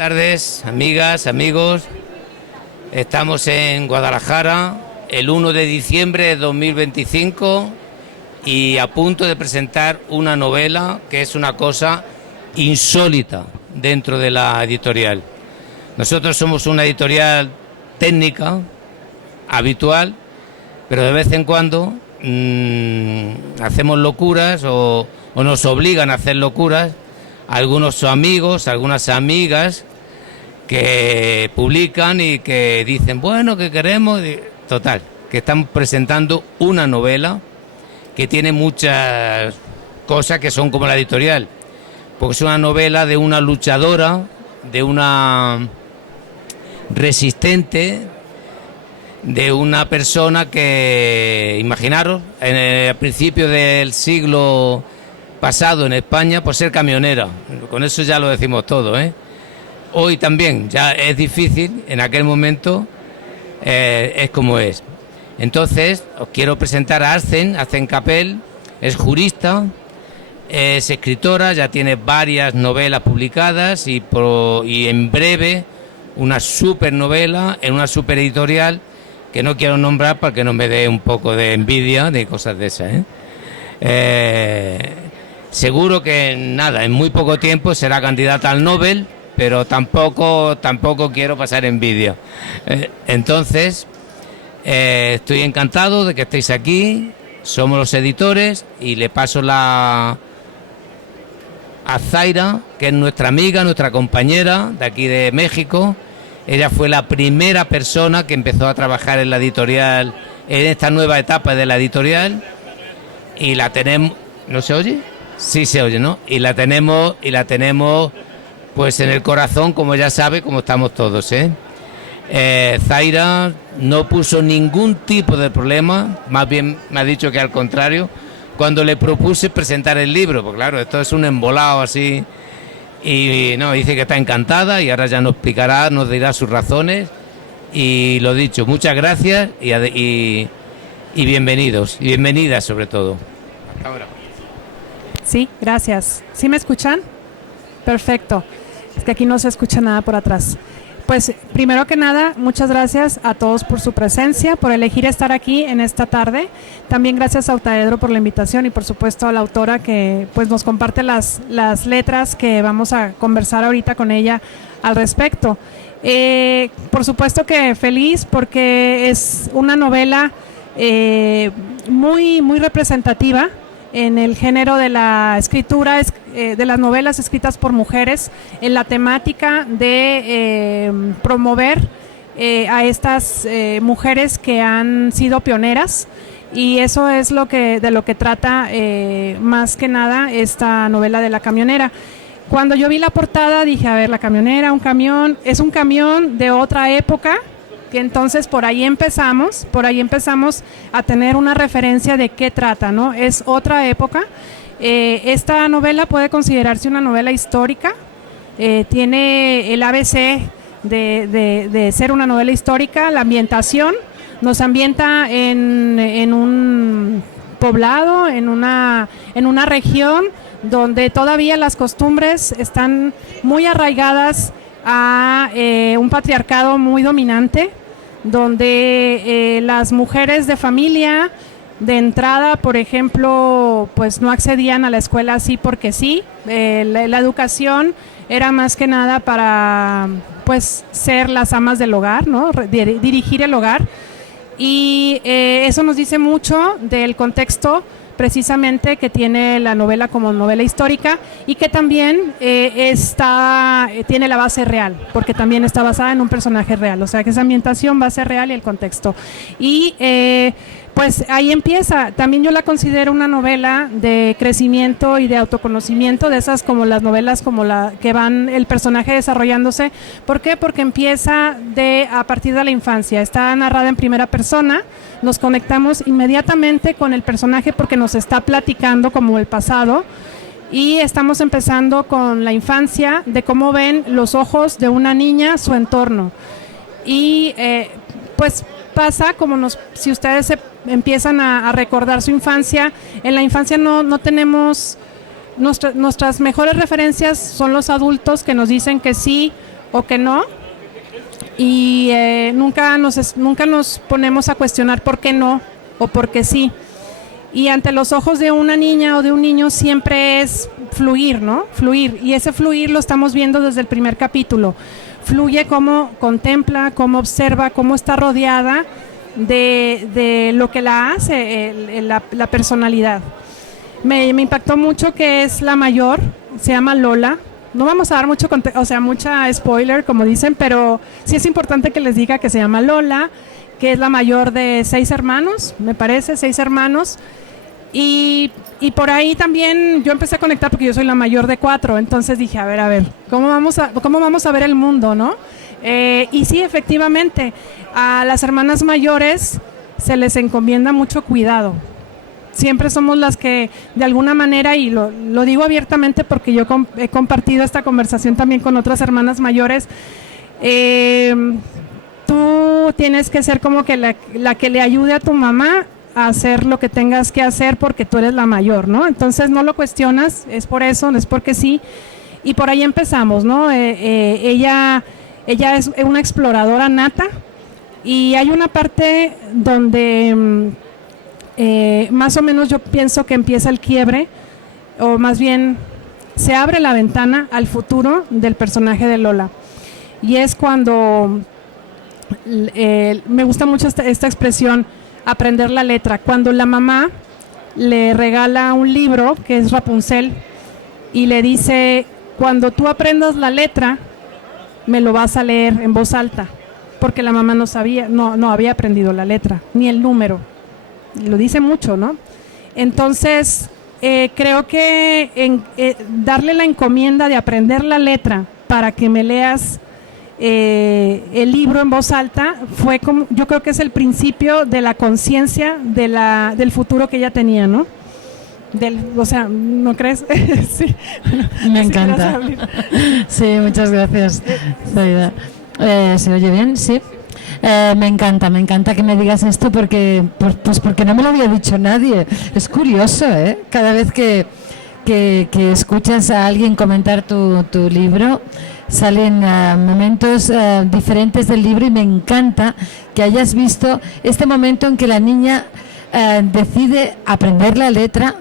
Buenas tardes, amigas, amigos. Estamos en Guadalajara el 1 de diciembre de 2025 y a punto de presentar una novela que es una cosa insólita dentro de la editorial. Nosotros somos una editorial técnica, habitual, pero de vez en cuando hacemos locuras o nos obligan a hacer locuras algunos amigos, algunas amigas que publican y que dicen, bueno, que queremos, total, que están presentando una novela que tiene muchas cosas que son como la editorial, porque es una novela de una luchadora, de una resistente, de una persona que, imaginaros, al principio del siglo pasado en España, por ser camionera, con eso ya lo decimos todo, ¿eh? Hoy también ya es difícil, en aquel momento es como es. Entonces os quiero presentar a Arzen Capel. Es jurista, es escritora, ya tiene varias novelas publicadas y en breve una super novela en una super editorial que no quiero nombrar para que no me dé un poco de envidia de cosas de esas, seguro que en muy poco tiempo será candidata al Nobel, pero tampoco quiero pasar envidia. Entonces, estoy encantado de que estéis aquí, somos los editores y le paso a Zaira, que es nuestra amiga, nuestra compañera de aquí de México. Ella fue la primera persona que empezó a trabajar en la editorial, en esta nueva etapa de la editorial, y la tenemos... ¿No se oye? Sí se oye, ¿no? Y la tenemos pues en el corazón, como ya sabe, como estamos todos, Zaira no puso ningún tipo de problema, más bien me ha dicho que al contrario, cuando le propuse presentar el libro, porque claro, esto es un embolado así, y no, dice que está encantada y ahora ya nos explicará, nos dirá sus razones, y lo dicho, muchas gracias y bienvenidos, y bienvenidas sobre todo. Hasta ahora. Sí, gracias. ¿Sí me escuchan? Perfecto. Es que aquí no se escucha nada por atrás. Pues primero que nada, muchas gracias a todos por su presencia, por elegir estar aquí en esta tarde. También gracias a Octaedro por la invitación y por supuesto a la autora que pues nos comparte las letras que vamos a conversar ahorita con ella al respecto. Por supuesto que feliz porque es una novela muy representativa en el género de la escritura, de las novelas escritas por mujeres, en la temática de promover a estas mujeres que han sido pioneras, y eso es de lo que trata más que nada esta novela de La camionera. Cuando yo vi la portada dije, a ver, La camionera, un camión, es un camión de otra época, que entonces por ahí empezamos a tener una referencia de qué trata, ¿no? Es otra época. Esta novela puede considerarse una novela histórica, tiene el ABC de ser una novela histórica. La ambientación nos ambienta en un poblado, en una región donde todavía las costumbres están muy arraigadas a un patriarcado muy dominante, donde las mujeres de familia de entrada, por ejemplo, pues no accedían a la escuela así porque sí. La educación era más que nada para pues ser las amas del hogar, ¿no? Dirigir el hogar, y eso nos dice mucho del contexto precisamente que tiene la novela como novela histórica, y que también tiene la base real, porque también está basada en un personaje real, o sea que esa ambientación, base real y el contexto. Y pues ahí empieza. También yo la considero una novela de crecimiento y de autoconocimiento, de esas como las novelas como la que van el personaje desarrollándose. ¿Por qué? Porque empieza a partir de la infancia, está narrada en primera persona, nos conectamos inmediatamente con el personaje porque nos está platicando como el pasado, y estamos empezando con la infancia, de cómo ven los ojos de una niña su entorno. Y pues pasa como si ustedes empiezan a recordar su infancia, en la infancia no tenemos, nuestras mejores referencias son los adultos que nos dicen que sí o que no, y nunca nos ponemos a cuestionar por qué no o por qué sí. Y ante los ojos de una niña o de un niño siempre es fluir, ¿no? Fluir. Y ese fluir lo estamos viendo desde el primer capítulo. Fluye cómo contempla, cómo observa, cómo está rodeada de lo que la hace la personalidad. Me impactó mucho que es la mayor, se llama Lola. No vamos a dar mucha spoiler, como dicen, pero sí es importante que les diga que se llama Lola, que es la mayor de 6 hermanos, me parece, 6 hermanos. Y por ahí también yo empecé a conectar porque yo soy la mayor de 4, entonces dije, a ver, ¿cómo vamos a ver el mundo, no? Y sí, efectivamente, a las hermanas mayores se les encomienda mucho cuidado. Siempre somos las que, de alguna manera, y lo digo abiertamente porque yo he compartido esta conversación también con otras hermanas mayores, tú tienes que ser como que la que le ayude a tu mamá a hacer lo que tengas que hacer porque tú eres la mayor, ¿no? Entonces no lo cuestionas, es por eso, no es porque sí, y por ahí empezamos, ¿no? Ella es una exploradora nata y hay una parte donde más o menos yo pienso que empieza el quiebre, o más bien se abre la ventana al futuro del personaje de Lola, y es cuando me gusta mucho esta expresión, aprender la letra, cuando la mamá le regala un libro que es Rapunzel y le dice, cuando tú aprendas la letra me lo vas a leer en voz alta, porque la mamá no había aprendido la letra ni el número, lo dice mucho, ¿no? Entonces creo que darle la encomienda de aprender la letra para que me leas el libro en voz alta fue como, yo creo que es el principio de la conciencia del futuro que ella tenía, ¿no? O sea, ¿no crees? Sí. Me encanta. Sí, muchas gracias, Zaida. ¿Se oye bien? Sí. Me encanta que me digas esto porque porque no me lo había dicho nadie. Es curioso, ¿eh? Cada vez que escuchas a alguien comentar tu libro, salen momentos diferentes del libro, y me encanta que hayas visto este momento en que la niña decide aprender la letra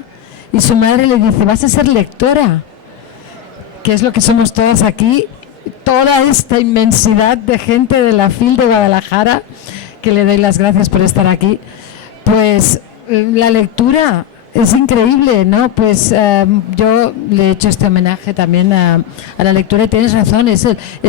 y su madre le dice, vas a ser lectora, que es lo que somos todas aquí, toda esta inmensidad de gente de la FIL de Guadalajara, que le doy las gracias por estar aquí. Pues la lectura es increíble, ¿no? Pues yo le he hecho este homenaje también a la lectura, y tienes razón, es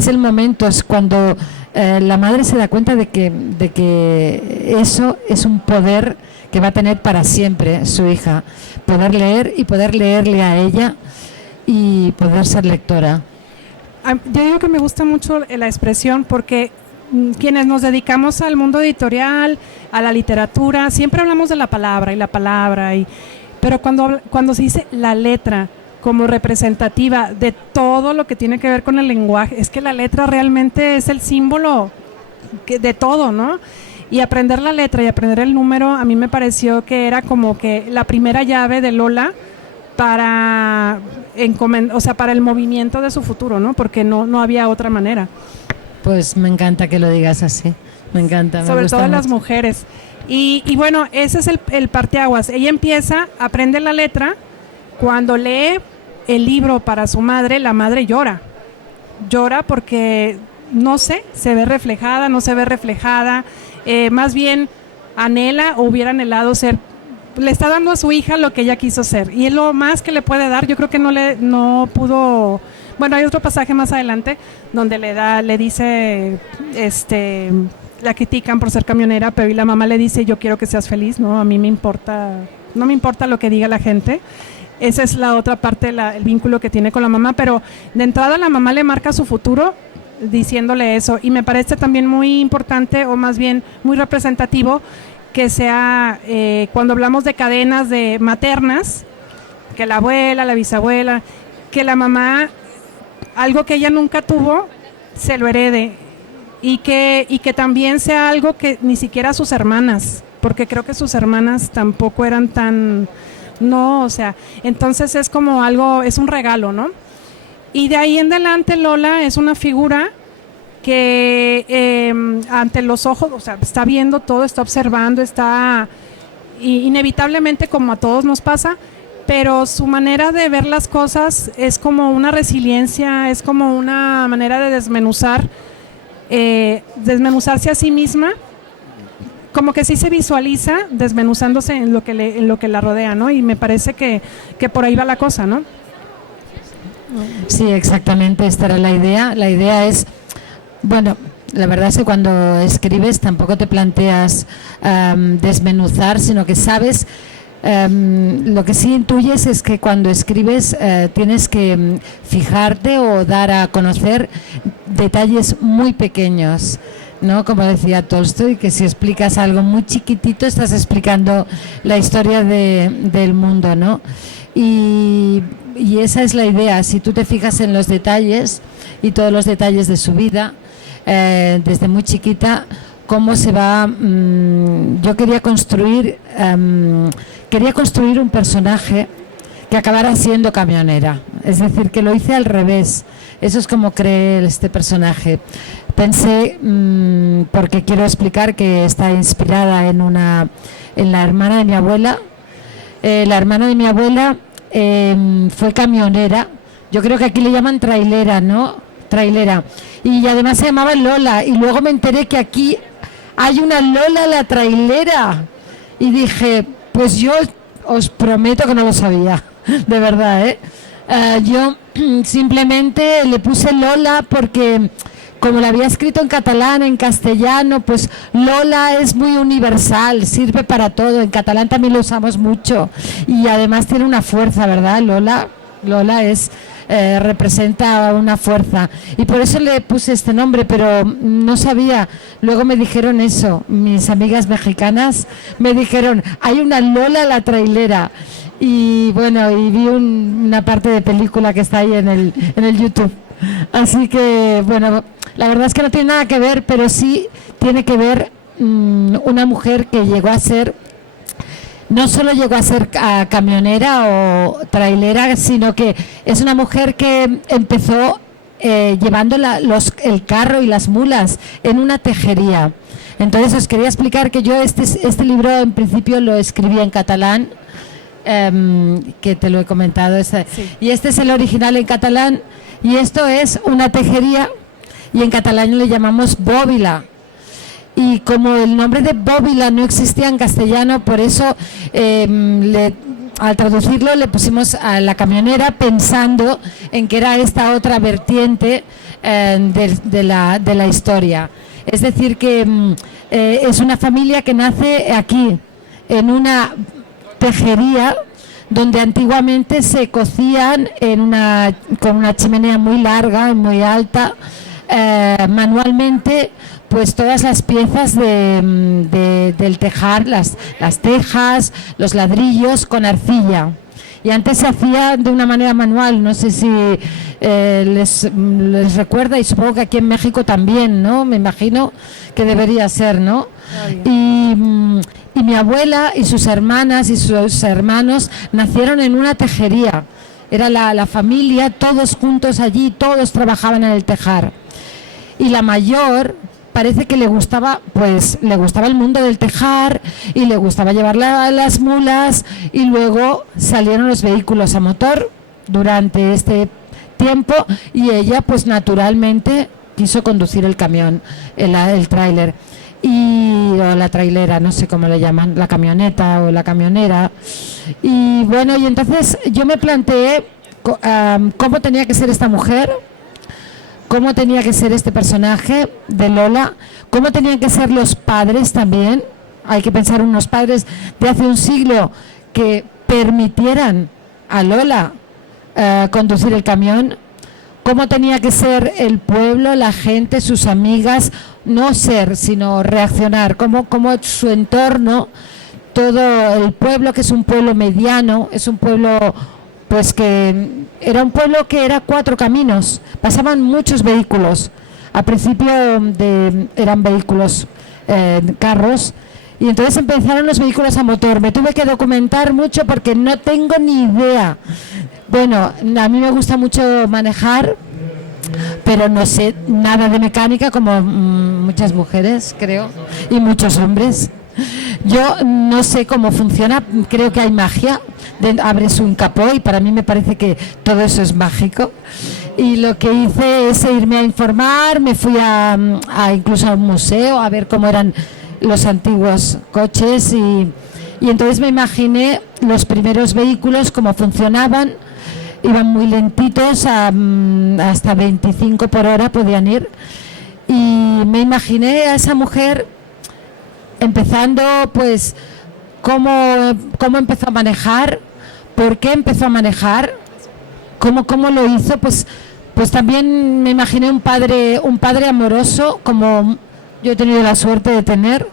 el momento, es cuando la madre se da cuenta de que eso es un poder que va a tener para siempre su hija, poder leer y poder leerle a ella y poder ser lectora. Yo digo que me gusta mucho la expresión porque quienes nos dedicamos al mundo editorial, a la literatura, siempre hablamos de la palabra, pero cuando se dice la letra como representativa de todo lo que tiene que ver con el lenguaje, es que la letra realmente es el símbolo de todo, ¿no? Y aprender la letra y aprender el número, a mí me pareció que era como que la primera llave de Lola para el movimiento de su futuro, ¿no? Porque no había otra manera. Pues me encanta que lo digas así, me encanta. Sobre todo las mujeres. Y bueno, ese es el parteaguas. Ella empieza, aprende la letra, cuando lee el libro para su madre, la madre llora porque no sé, se ve reflejada, no se ve reflejada, más bien anhela o hubiera anhelado ser, le está dando a su hija lo que ella quiso ser, y es lo más que le puede dar. Yo creo que no pudo. Bueno, hay otro pasaje más adelante donde le dice, la critican por ser camionera, pero y la mamá le dice, yo quiero que seas feliz, ¿no? A mí no me importa lo que diga la gente. Esa es la otra parte, el vínculo que tiene con la mamá, pero de entrada la mamá le marca su futuro diciéndole eso, y me parece también muy importante, o más bien muy representativo, que sea, cuando hablamos de cadenas de maternas, que la abuela, la bisabuela, que la mamá, algo que ella nunca tuvo, se lo herede, y que también sea algo que ni siquiera sus hermanas, porque creo que sus hermanas tampoco eran tan, no, o sea, entonces es como algo, es un regalo, ¿no? Y de ahí en adelante Lola es una figura que ante los ojos, o sea, está viendo todo, está observando, está inevitablemente, como a todos nos pasa, pero su manera de ver las cosas es como una resiliencia, es como una manera de desmenuzarse a sí misma, como que sí se visualiza desmenuzándose en lo que la rodea, ¿no? Y me parece que por ahí va la cosa, ¿no? Sí, exactamente, esta era la idea. La idea es, bueno, la verdad es que cuando escribes tampoco te planteas desmenuzar, sino que sabes, lo que sí intuyes es que cuando escribes tienes que fijarte o dar a conocer detalles muy pequeños, ¿no? Como decía Tolstoy, que si explicas algo muy chiquitito estás explicando la historia del mundo, ¿no? Y esa es la idea. Si tú te fijas en los detalles y todos los detalles de su vida, desde muy chiquita, cómo se va... yo quería construir un personaje que acabara siendo camionera. Es decir, que lo hice al revés. Eso es como creé este personaje. Pensé, porque quiero explicar que está inspirada en la hermana de mi abuela. La hermana de mi abuela fue camionera. Yo creo que aquí le llaman trailera, ¿no? Trailera. Y además se llamaba Lola. Y luego me enteré que aquí hay una Lola la trailera. Y dije, pues yo os prometo que no lo sabía. De verdad, ¿eh? Yo simplemente le puse Lola porque, como la había escrito en catalán, en castellano, pues Lola es muy universal, sirve para todo. En catalán también lo usamos mucho y además tiene una fuerza, ¿verdad? Lola es representa una fuerza y por eso le puse este nombre, pero no sabía. Luego me dijeron eso, mis amigas mexicanas me dijeron, hay una Lola la trailera. Y bueno, y vi una parte de película que está ahí en el YouTube. Así que, bueno, la verdad es que no tiene nada que ver, pero sí tiene que ver una mujer que no solo llegó a ser camionera o trailera, sino que es una mujer que empezó llevando el carro y las mulas en una tejería. Entonces os quería explicar que yo este libro en principio lo escribí en catalán, que te lo he comentado, sí. Y este es el original en catalán y esto es una tejería y en catalán le llamamos bóbila. Y como el nombre de bóbila no existía en castellano, por eso al traducirlo le pusimos a la camionera pensando en que era esta otra vertiente de la historia. Es decir, que es una familia que nace aquí, en una tejería donde antiguamente se cosían con una chimenea muy larga y muy alta, manualmente, pues todas las piezas del tejar, las tejas, los ladrillos con arcilla. Y antes se hacía de una manera manual, no sé si les recuerda, y supongo que aquí en México también, ¿no? Me imagino que debería ser, ¿no? Y mi abuela y sus hermanas y sus hermanos nacieron en una tejería. Era la familia, todos juntos allí, todos trabajaban en el tejar. Y la mayor parece que le gustaba el mundo del tejar y le gustaba llevar las mulas, y luego salieron los vehículos a motor durante este tiempo y ella pues naturalmente quiso conducir el camión, el tráiler o la trailera, no sé cómo le llaman, la camioneta o la camionera. Y bueno, y entonces yo me planteé cómo tenía que ser esta mujer, cómo tenía que ser este personaje de Lola, cómo tenían que ser los padres también. Hay que pensar en unos padres de hace un siglo que permitieran a Lola conducir el camión, cómo tenía que ser el pueblo, la gente, sus amigas, no ser, sino reaccionar, cómo su entorno, todo el pueblo, que es un pueblo mediano, es un pueblo pues que era un pueblo que era 4 caminos, pasaban muchos vehículos. Al principio eran vehículos, carros, y entonces empezaron los vehículos a motor. Me tuve que documentar mucho porque no tengo ni idea. Bueno, a mí me gusta mucho manejar pero no sé nada de mecánica como muchas mujeres, creo, y muchos hombres. Yo no sé cómo funciona, creo que hay magia, abres un capó y para mí me parece que todo eso es mágico. Y lo que hice es irme a informar, me fui a incluso a un museo a ver cómo eran los antiguos coches y entonces me imaginé los primeros vehículos, cómo funcionaban, iban muy lentitos, hasta 25 por hora podían ir, y me imaginé a esa mujer empezando, pues, cómo empezó a manejar, por qué empezó a manejar, cómo lo hizo, pues también me imaginé un padre amoroso, como yo he tenido la suerte de tener,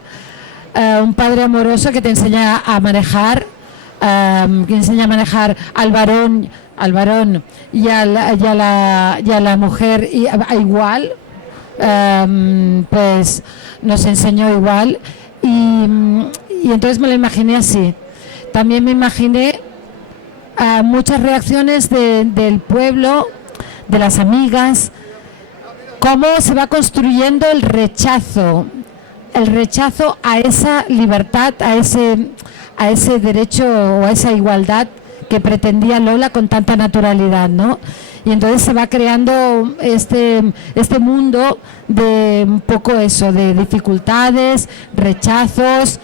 un padre amoroso que te enseña a manejar, que enseña a manejar al varón y a la mujer igual, pues nos enseñó igual, y entonces me lo imaginé así. También me imaginé muchas reacciones del pueblo, de las amigas, cómo se va construyendo el rechazo a esa libertad, a ese derecho o a esa igualdad que pretendía Lola con tanta naturalidad, ¿no? Y entonces se va creando este mundo de un poco eso, de dificultades, rechazos,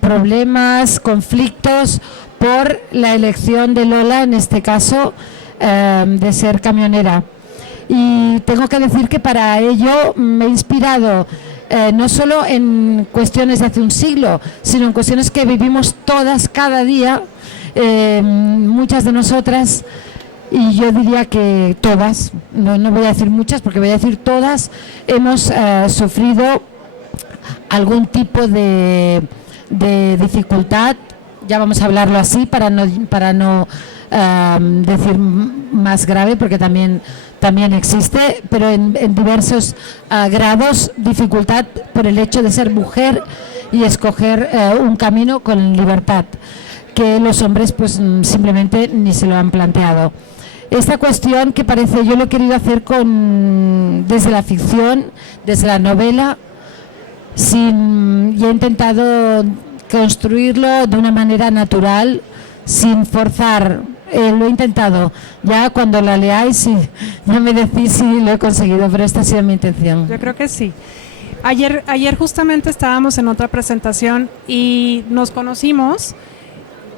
problemas, conflictos por la elección de Lola, en este caso, de ser camionera. Y tengo que decir que para ello me he inspirado no solo en cuestiones de hace un siglo, sino en cuestiones que vivimos todas cada día, muchas de nosotras, y yo diría que todas, no voy a decir muchas porque voy a decir todas, hemos sufrido algún tipo de dificultad, ya vamos a hablarlo así para no decir más grave, porque también existe, pero en diversos grados, dificultad por el hecho de ser mujer y escoger un camino con libertad, que los hombres pues simplemente ni se lo han planteado. Esta cuestión que parece, yo lo he querido hacer desde la ficción, desde la novela, y he intentado construirlo de una manera natural, sin forzar. Lo he intentado. Ya cuando la leáis ya me decís si lo he conseguido, pero esta ha sido mi intención. Yo creo que sí. Ayer justamente estábamos en otra presentación y nos conocimos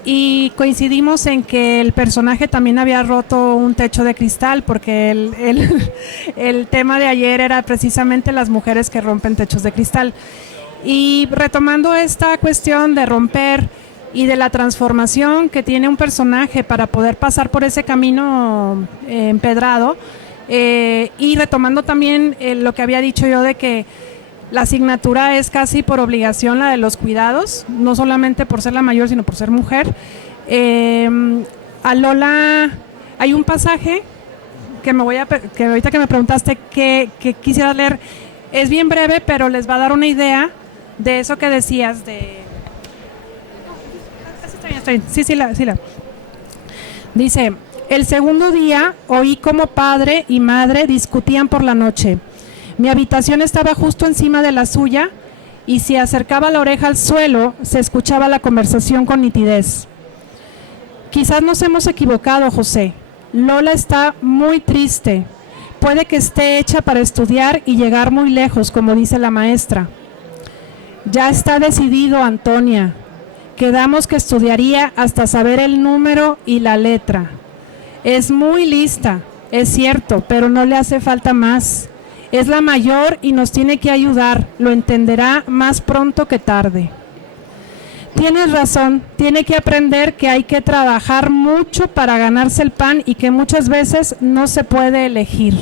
y coincidimos en que el personaje también había roto un techo de cristal, porque el tema de ayer era precisamente las mujeres que rompen techos de cristal. Y retomando esta cuestión de romper y de la transformación que tiene un personaje para poder pasar por ese camino empedrado, y retomando también lo que había dicho yo de que la asignatura es casi por obligación la de los cuidados, no solamente por ser la mayor, sino por ser mujer. A Lola hay un pasaje que ahorita que me preguntaste que quisiera leer, es bien breve, pero les va a dar una idea de eso que decías de... Está bien. Sí, Dice: el segundo día oí como padre y madre discutían por la noche. Mi habitación estaba justo encima de la suya y si acercaba la oreja al suelo se escuchaba la conversación con nitidez. Quizás nos hemos equivocado, José. Lola está muy triste. Puede que esté hecha para estudiar y llegar muy lejos, como dice la maestra. Ya está decidido, Antonia. Quedamos que estudiaría hasta saber el número y la letra. Es muy lista, es cierto, pero no le hace falta más. Es la mayor y nos tiene que ayudar, lo entenderá más pronto que tarde. Tienes razón, tiene que aprender que hay que trabajar mucho para ganarse el pan y que muchas veces no se puede elegir.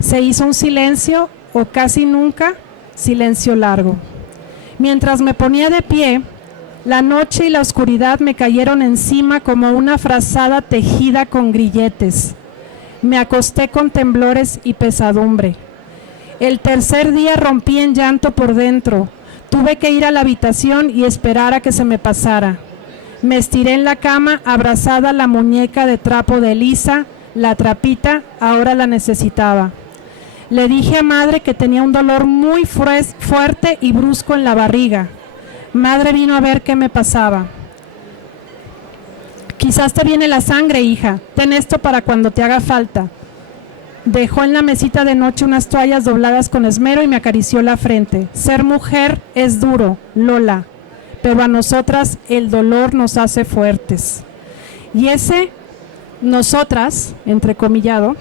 Se hizo un silencio, o casi nunca, silencio largo. Mientras me ponía de pie, la noche y la oscuridad me cayeron encima como una frazada tejida con grilletes. Me acosté con temblores y pesadumbre. El tercer día rompí en llanto por dentro. Tuve que ir a la habitación y esperar a que se me pasara. Me estiré en la cama, abrazada a la muñeca de trapo de Elisa, La trapita ahora la necesitaba. Le dije a madre que tenía un dolor muy fuerte y brusco en la barriga. Madre vino a ver qué me pasaba. Quizás te viene la sangre, hija. Ten esto para cuando te haga falta. Dejó en la mesita de noche unas toallas dobladas con esmero y me acarició la frente. Ser mujer es duro, Lola, pero a nosotras el dolor nos hace fuertes. Y ese nosotras, entrecomillado,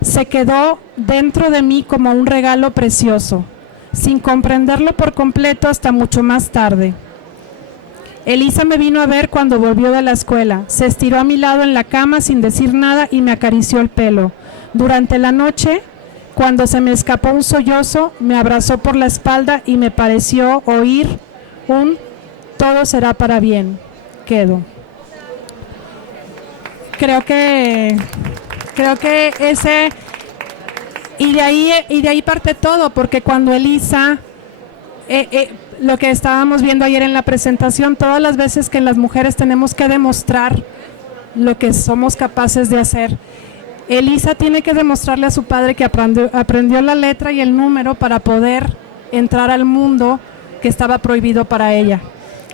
se quedó dentro de mí como un regalo precioso, sin comprenderlo por completo hasta mucho más tarde. Elisa me vino a ver cuando volvió de la escuela. Se estiró a mi lado en la cama sin decir nada y me acarició el pelo. Durante la noche, cuando se me escapó un sollozo, me abrazó por la espalda y me pareció oír un "todo será para bien". Quedo. Creo que ese y de ahí parte todo, porque cuando Elisa lo que estábamos viendo ayer en la presentación, todas las veces que las mujeres tenemos que demostrar lo que somos capaces de hacer, Elisa tiene que demostrarle a su padre que aprendió la letra y el número para poder entrar al mundo que estaba prohibido para ella.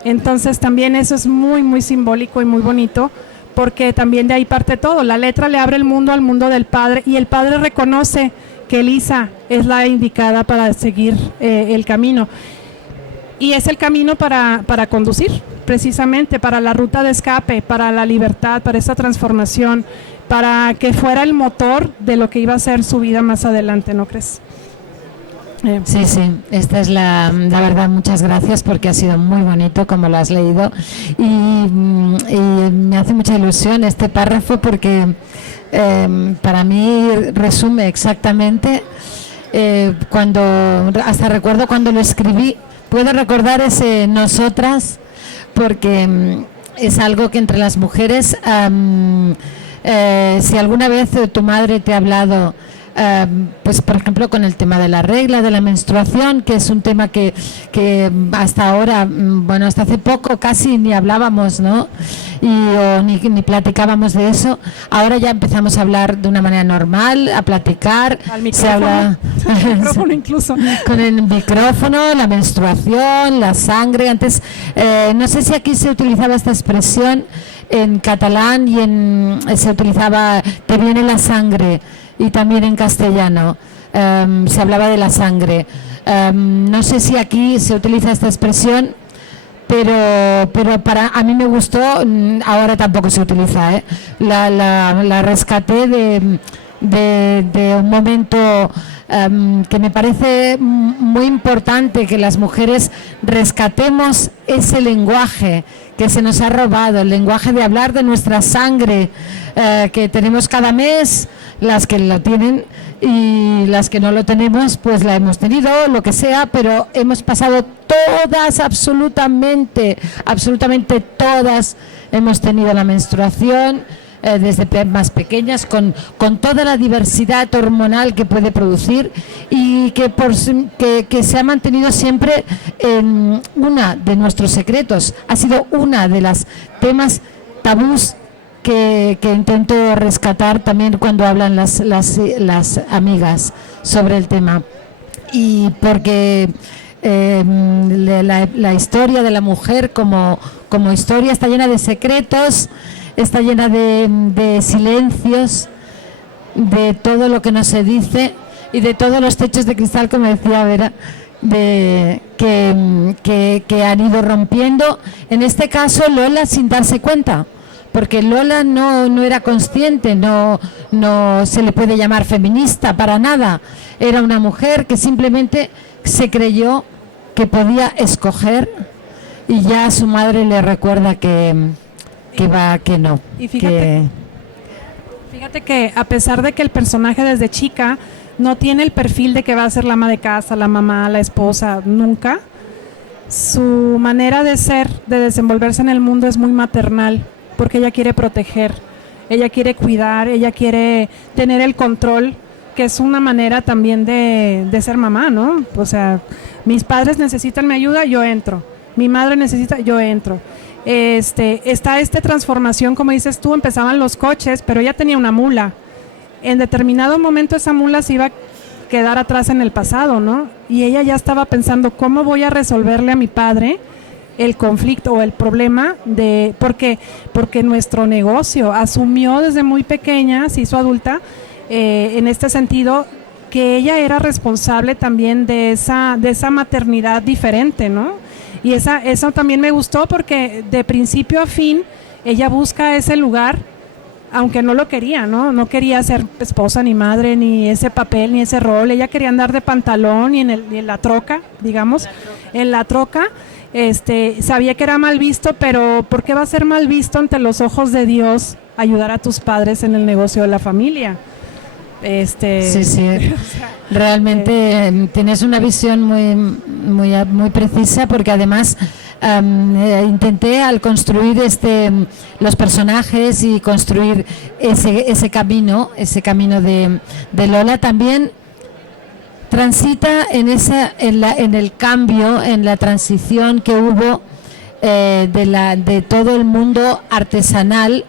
Entonces también eso es muy, muy simbólico y muy bonito, porque también de ahí parte todo. La letra le abre el mundo al mundo del padre y el padre reconoce que Elisa es la indicada para seguir el camino. Y es el camino para conducir, precisamente, para la ruta de escape, para la libertad, para esa transformación, para que fuera el motor de lo que iba a ser su vida más adelante, ¿no crees? Sí, esta es la verdad, muchas gracias, porque ha sido muy bonito como lo has leído y me hace mucha ilusión este párrafo porque para mí resume exactamente hasta recuerdo cuando lo escribí, puedo recordar ese nosotras porque es algo que entre las mujeres, si alguna vez tu madre te ha hablado, pues por ejemplo con el tema de la regla, de la menstruación, que es un tema que hasta ahora, bueno, hasta hace poco casi ni hablábamos, ¿no? Ni platicábamos de eso. Ahora ya empezamos a hablar de una manera normal, a platicar. Al micrófono, se habla al micrófono incluso. Con el micrófono, la menstruación, la sangre. Antes, no sé si aquí se utilizaba esta expresión en catalán y se utilizaba "te viene la sangre", y también en castellano se hablaba de la sangre. No sé si aquí se utiliza esta expresión, pero a mí me gustó. Ahora tampoco se utiliza, la rescaté de un momento que me parece muy importante, que las mujeres rescatemos ese lenguaje que se nos ha robado, el lenguaje de hablar de nuestra sangre, que tenemos cada mes, las que lo tienen y las que no lo tenemos, pues la hemos tenido, lo que sea, pero hemos pasado todas, absolutamente todas hemos tenido la menstruación, desde más pequeñas, con toda la diversidad hormonal que puede producir y que se ha mantenido siempre en una de nuestros secretos. Ha sido una de las temas tabús que intento rescatar también cuando hablan las amigas sobre el tema. Y porque la historia de la mujer como historia está llena de secretos, está llena de silencios, de todo lo que no se dice y de todos los techos de cristal, como decía Vera, que han ido rompiendo. En este caso Lola sin darse cuenta, porque Lola no era consciente, no se le puede llamar feminista para nada. Era una mujer que simplemente se creyó que podía escoger y ya su madre le recuerda que no. Y fíjate que a pesar de que el personaje desde chica no tiene el perfil de que va a ser la ama de casa, la mamá, la esposa, nunca, su manera de ser, de desenvolverse en el mundo es muy maternal, porque ella quiere proteger, ella quiere cuidar, ella quiere tener el control, que es una manera también de ser mamá, ¿no? O sea, mis padres necesitan mi ayuda, yo entro. Mi madre necesita, yo entro. Está esta transformación, como dices tú, empezaban los coches, pero ella tenía una mula. en determinado momento esa mula se iba a quedar atrás en el pasado, ¿no? Y ella ya estaba pensando, ¿cómo voy a resolverle a mi padre el conflicto o el problema de porque nuestro negocio asumió desde muy pequeña, se hizo adulta, en este sentido, que ella era responsable también de esa maternidad diferente, ¿no? Y eso también me gustó porque de principio a fin ella busca ese lugar, aunque no lo quería, ¿no? No quería ser esposa ni madre, ni ese papel, ni ese rol. Ella quería andar de pantalón y en la troca, digamos, en la troca. Sabía que era mal visto, pero ¿por qué va a ser mal visto ante los ojos de Dios ayudar a tus padres en el negocio de la familia? Sí, realmente tienes una visión muy precisa, porque además intenté al construir los personajes y construir ese camino de Lola, también transita en el cambio, en la transición que hubo de todo el mundo artesanal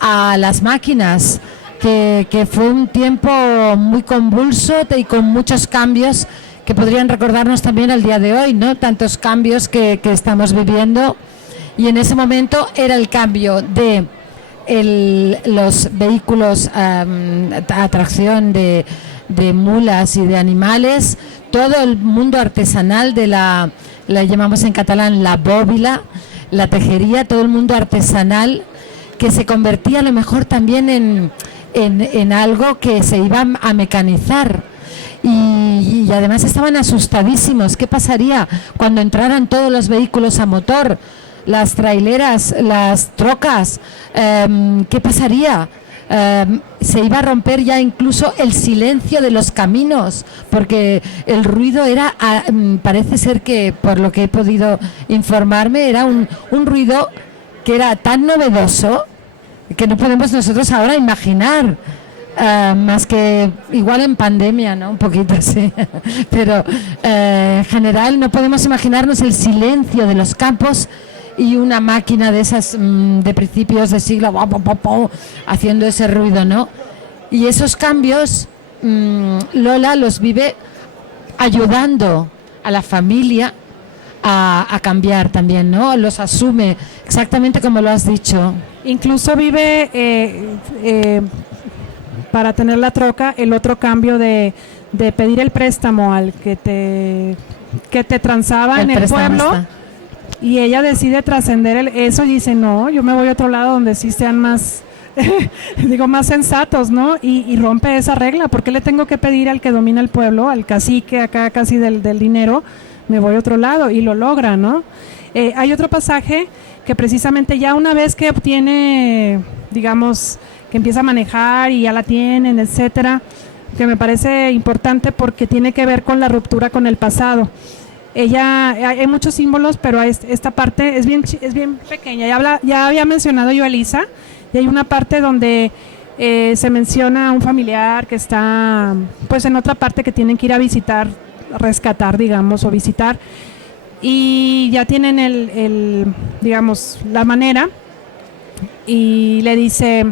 a las máquinas, que fue un tiempo muy convulso y con muchos cambios que podrían recordarnos también al día de hoy, ¿no? Tantos cambios que estamos viviendo, y en ese momento era el cambio de los vehículos a tracción de mulas y de animales, todo el mundo artesanal la llamamos en catalán la bóbila, la tejería, todo el mundo artesanal que se convertía a lo mejor también en algo que se iba a mecanizar. Y además estaban asustadísimos. ¿Qué pasaría cuando entraran todos los vehículos a motor, las traileras, las trocas? ¿Qué pasaría? Se iba a romper ya incluso el silencio de los caminos, porque el ruido era, parece ser que, por lo que he podido informarme, era un ruido que era tan novedoso que no podemos nosotros ahora imaginar. Más que igual en pandemia, ¿no? Un poquito, sí. Pero en general no podemos imaginarnos el silencio de los campos y una máquina de esas de principios de siglo haciendo ese ruido, ¿no? Y esos cambios Lola los vive ayudando a la familia a cambiar también, ¿no? Los asume exactamente como lo has dicho. Incluso vive para tener la troca, el otro cambio de pedir el préstamo al que te transaba en el pueblo, y ella decide trascender eso y dice, no, yo me voy a otro lado donde sí sean más, más sensatos, ¿no? Y rompe esa regla. ¿Por qué le tengo que pedir al que domina el pueblo, al cacique acá casi del dinero? Me voy a otro lado, y lo logra, ¿no? Hay otro pasaje que precisamente ya una vez que obtiene, digamos, que empieza a manejar y ya la tienen, etcétera, que me parece importante porque tiene que ver con la ruptura con el pasado. Hay muchos símbolos, pero esta parte es bien pequeña. Ya había mencionado yo a Elisa, y hay una parte donde se menciona a un familiar que está pues en otra parte que tienen que ir a visitar, rescatar, digamos, o visitar, y ya tienen digamos, la manera, y le dice: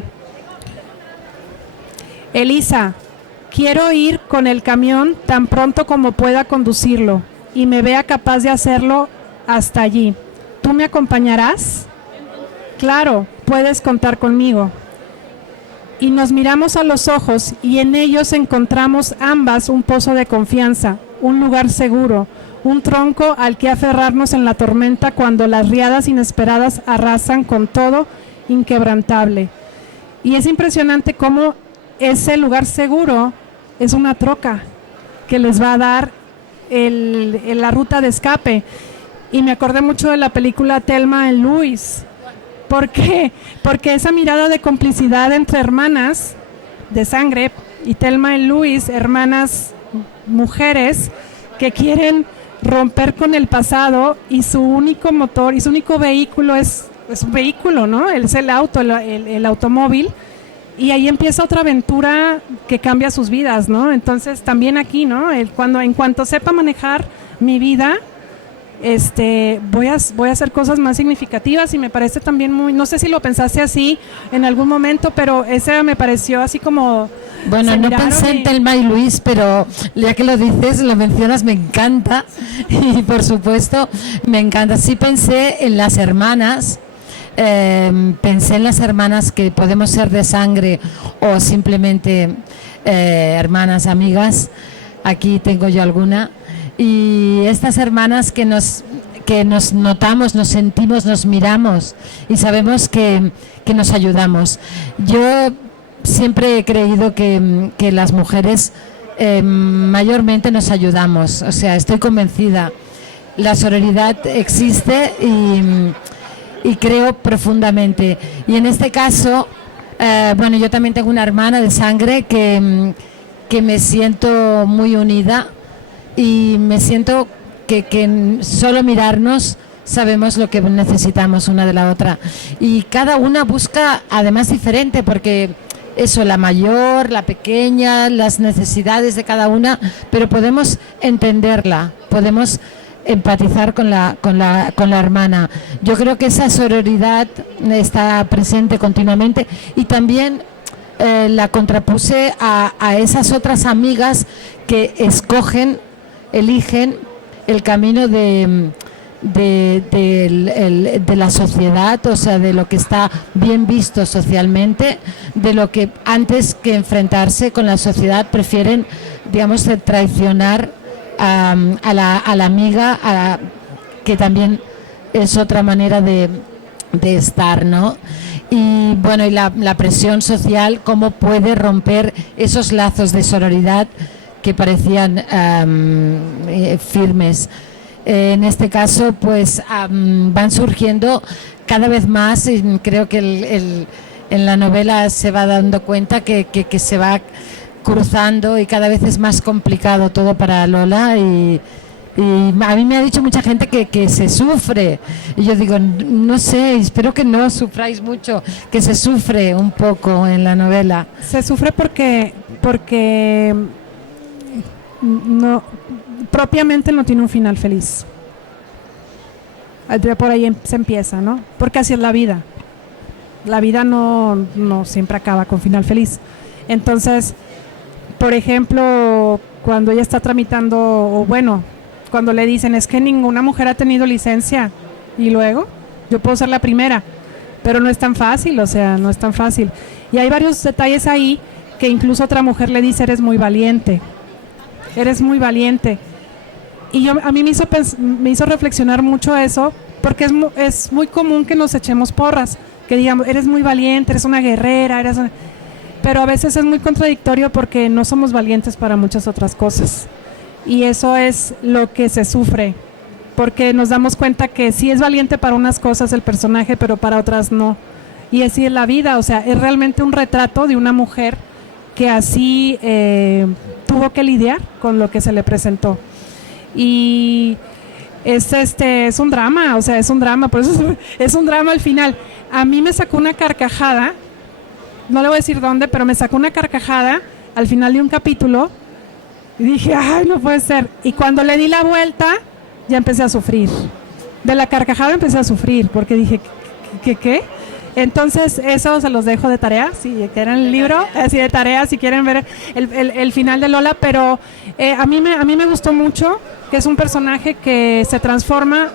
Elisa, quiero ir con el camión tan pronto como pueda conducirlo y me vea capaz de hacerlo hasta allí. ¿Tú me acompañarás? Claro, puedes contar conmigo. Y nos miramos a los ojos, y en ellos encontramos ambas un pozo de confianza, un lugar seguro, un tronco al que aferrarnos en la tormenta cuando las riadas inesperadas arrasan con todo inquebrantable. Y es impresionante cómo ese lugar seguro es una troca que les va a dar la ruta de escape. Y me acordé mucho de la película Thelma y Louise. ¿Por qué? Porque esa mirada de complicidad entre hermanas de sangre, y Thelma y Louise, hermanas mujeres que quieren romper con el pasado, y su único motor y su único vehículo es un vehículo, ¿no? Es el auto, el automóvil. Y ahí empieza otra aventura que cambia sus vidas, ¿no? Entonces también aquí, ¿no? En cuanto sepa manejar mi vida, voy a hacer cosas más significativas, y me parece también muy, no sé si lo pensaste así en algún momento, pero ese me pareció así como... Bueno, no pensé en Thelma y Luis, pero ya que lo dices, lo mencionas, me encanta, y por supuesto me encanta. Sí pensé en las hermanas, pensé en las hermanas que podemos ser de sangre o simplemente hermanas, amigas. Aquí tengo yo alguna, y estas hermanas que nos notamos, nos sentimos, nos miramos y sabemos que nos ayudamos. Yo siempre he creído que las mujeres mayormente nos ayudamos, o sea, estoy convencida. La sororidad existe y creo profundamente. Y en este caso, bueno, yo también tengo una hermana de sangre que me siento muy unida, y me siento que solo mirarnos sabemos lo que necesitamos una de la otra, y cada una busca además diferente, porque eso, la mayor, la pequeña, las necesidades de cada una, pero podemos entenderla, podemos empatizar con la hermana. Yo creo que esa sororidad está presente continuamente, y también la contrapuse a esas otras amigas que eligen el camino de la sociedad, o sea, de lo que está bien visto socialmente, de lo que antes que enfrentarse con la sociedad prefieren, digamos, traicionar a la amiga, que también es otra manera de estar, ¿no? Y bueno, y la presión social, cómo puede romper esos lazos de sororidad que parecían firmes. En este caso, pues van surgiendo cada vez más, y creo que en la novela se va dando cuenta que se va cruzando, y cada vez es más complicado todo para Lola, y a mí me ha dicho mucha gente que se sufre, y yo digo, no sé, espero que no sufráis mucho, que se sufre un poco en la novela. Se sufre porque no, propiamente no tiene un final feliz. Por ahí se empieza, ¿no? Porque así es la vida. La vida no siempre acaba con final feliz. Entonces, por ejemplo, cuando ella está tramitando, o bueno, cuando le dicen, es que ninguna mujer ha tenido licencia, y luego yo puedo ser la primera, pero no es tan fácil, o sea, no es tan fácil. Y hay varios detalles ahí que incluso otra mujer le dice, eres muy valiente. Y a mí me hizo reflexionar mucho eso, porque es muy común que nos echemos porras, que digamos, eres muy valiente, eres una guerrera, pero a veces es muy contradictorio, porque no somos valientes para muchas otras cosas. Y eso es lo que se sufre, porque nos damos cuenta que sí es valiente para unas cosas el personaje, pero para otras no. Y así es la vida, o sea, es realmente un retrato de una mujer que así tuvo que lidiar con lo que se le presentó. Y es un drama, o sea, es un drama, por eso es un drama al final. A mí me sacó una carcajada, no le voy a decir dónde, pero me sacó una carcajada al final de un capítulo, y dije, ay, no puede ser. Y cuando le di la vuelta, ya empecé a sufrir. De la carcajada empecé a sufrir, porque dije, ¿qué? Entonces, eso se los dejo de tarea, si quieren el libro, así de tarea, si quieren ver el final de Lola, pero a mí me gustó mucho, que es un personaje que se transforma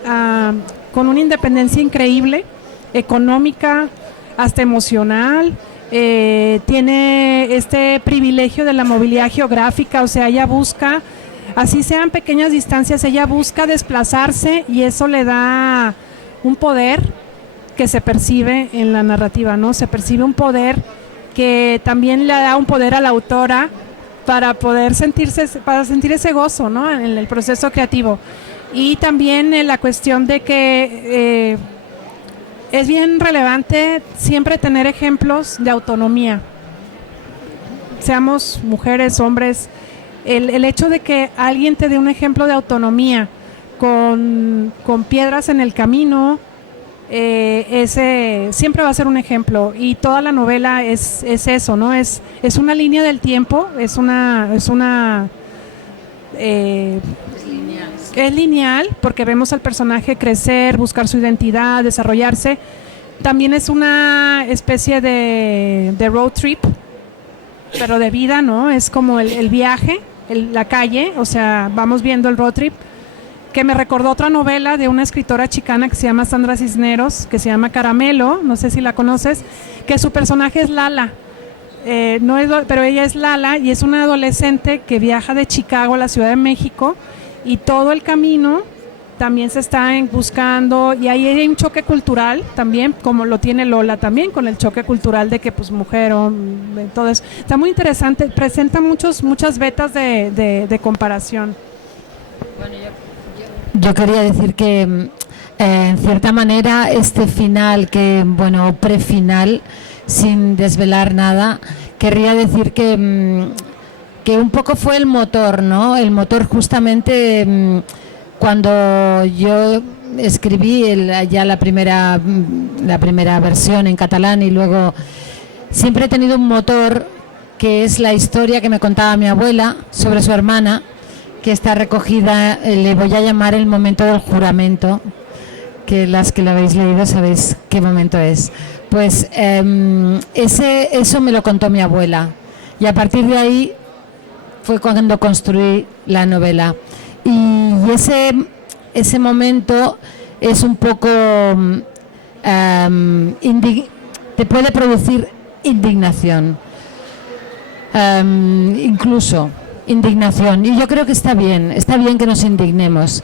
con una independencia increíble, económica, hasta emocional, tiene este privilegio de la movilidad geográfica, o sea, ella busca, así sean pequeñas distancias, ella busca desplazarse, y eso le da un poder que se percibe en la narrativa, ¿no? Se percibe un poder que también le da un poder a la autora para poder sentir ese gozo, ¿no? En el proceso creativo. Y también en la cuestión de que es bien relevante siempre tener ejemplos de autonomía. Seamos mujeres, hombres, el hecho de que alguien te dé un ejemplo de autonomía con piedras en el camino, ese siempre va a ser un ejemplo, y toda la novela es eso, ¿no? Es una línea del tiempo, es una Es lineal porque vemos al personaje crecer, buscar su identidad, desarrollarse. También es una especie de road trip, pero de vida, ¿no? Es como el viaje, la calle, o sea, vamos viendo el road trip, que me recordó otra novela de una escritora chicana que se llama Sandra Cisneros, que se llama Caramelo, no sé si la conoces, que su personaje es Lala. Pero ella es Lala y es una adolescente que viaja de Chicago a la Ciudad de México y todo el camino también se está buscando, y ahí hay un choque cultural también, como lo tiene Lola también, con el choque cultural de que pues mujer, todo eso. Está muy interesante, presenta muchas vetas de comparación. Bueno, yo quería decir que en cierta manera este final, prefinal, sin desvelar nada, querría decir que un poco fue el motor, ¿no? El motor justamente cuando yo escribí ya la primera versión en catalán, y luego siempre he tenido un motor que es la historia que me contaba mi abuela sobre su hermana, que está recogida, le voy a llamar el momento del juramento, que las que lo habéis leído sabéis qué momento es. Pues eso me lo contó mi abuela, y a partir de ahí fue cuando construí la novela. Y ese momento es un poco te puede producir indignación, incluso indignación, y yo creo que está bien que nos indignemos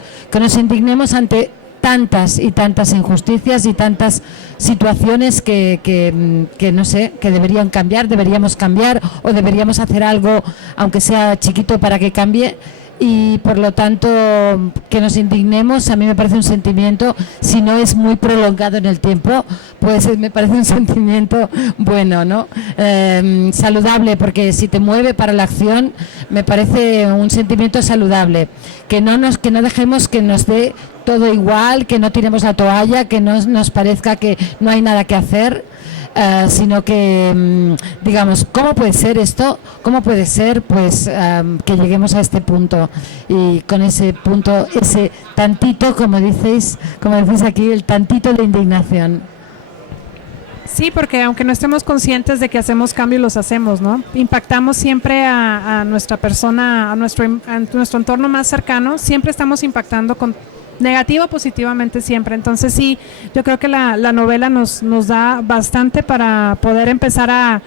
ante tantas y tantas injusticias y tantas situaciones que no sé, que deberíamos cambiar, o deberíamos hacer algo, aunque sea chiquito, para que cambie. Y por lo tanto, que nos indignemos, a mí me parece un sentimiento, si no es muy prolongado en el tiempo, pues me parece un sentimiento bueno, ¿no? Saludable, porque si te mueve para la acción, me parece un sentimiento saludable. Que no dejemos que nos dé todo igual, que no tiremos la toalla, que no nos parezca que no hay nada que hacer. Sino que digamos, ¿cómo puede ser esto? ¿Cómo puede ser pues que lleguemos a este punto? Y con ese punto, ese tantito, como decís aquí, el tantito de indignación. Sí, porque aunque no estemos conscientes de que hacemos cambios, los hacemos, ¿no? Impactamos siempre a nuestra persona, a nuestro entorno más cercano, siempre estamos impactando con negativo o positivamente siempre. Entonces sí, yo creo que la novela nos da bastante para poder empezar a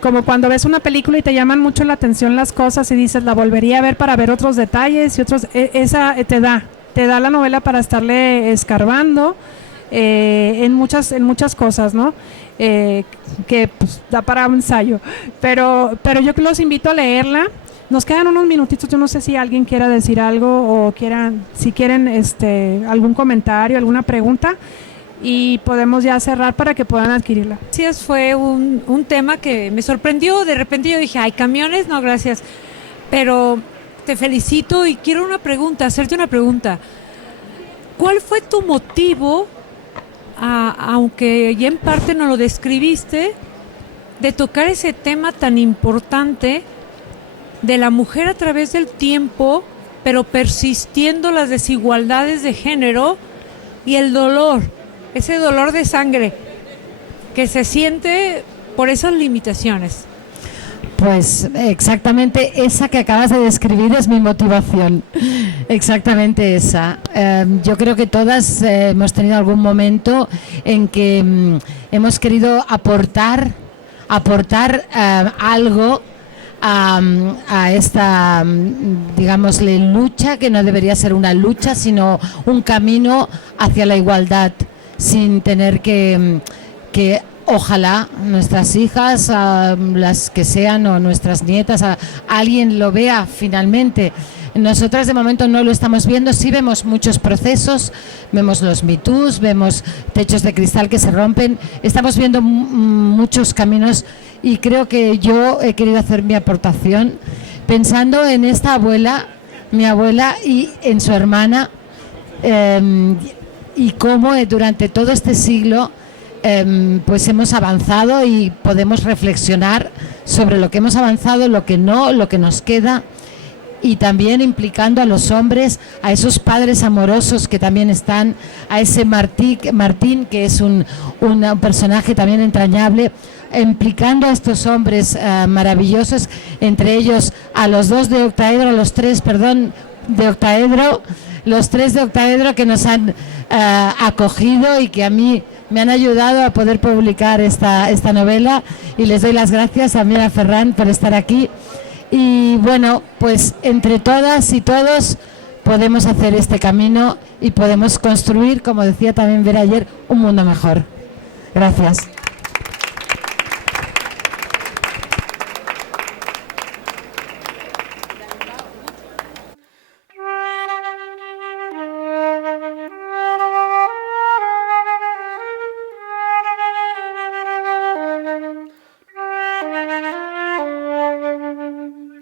como cuando ves una película y te llaman mucho la atención las cosas y dices, la volvería a ver para ver otros detalles y otros, esa te da la novela para estarle escarbando en muchas cosas, ¿no? Que pues, da para un ensayo, pero yo los invito a leerla. Nos quedan unos minutitos, yo no sé si alguien quiera decir algo o si quieren algún comentario, alguna pregunta, y podemos ya cerrar para que puedan adquirirla. Sí, fue un tema que me sorprendió. De repente yo dije, ¿hay camiones? No, gracias. Pero te felicito y quiero hacerte una pregunta. ¿Cuál fue tu motivo, aunque ya en parte no lo describiste, de tocar ese tema tan importante de la mujer a través del tiempo, pero persistiendo las desigualdades de género y el dolor, ese dolor de sangre que se siente por esas limitaciones? Pues exactamente esa que acabas de describir es mi motivación, exactamente esa. Yo creo que todas hemos tenido algún momento en que hemos querido aportar algo a esta, digámosle, lucha, que no debería ser una lucha, sino un camino hacia la igualdad, sin tener que ojalá nuestras hijas, las que sean, o nuestras nietas, alguien lo vea finalmente. Nosotras de momento no lo estamos viendo. Sí vemos muchos procesos, vemos los Me Toos, vemos techos de cristal que se rompen, estamos viendo muchos caminos, y creo que yo he querido hacer mi aportación pensando en esta abuela, mi abuela, y en su hermana, y cómo durante todo este siglo pues hemos avanzado, y podemos reflexionar sobre lo que hemos avanzado, lo que no, lo que nos queda. y también implicando a los hombres, a esos padres amorosos que también están, a ese Martín que es un personaje también entrañable, implicando a estos hombres maravillosos, entre ellos a los dos de octaedro, los tres de octaedro que nos han acogido y que a mí me han ayudado a poder publicar esta novela, y les doy las gracias también a Ferran por estar aquí. Y bueno, pues entre todas y todos podemos hacer este camino y podemos construir, como decía también Vera ayer, un mundo mejor. Gracias.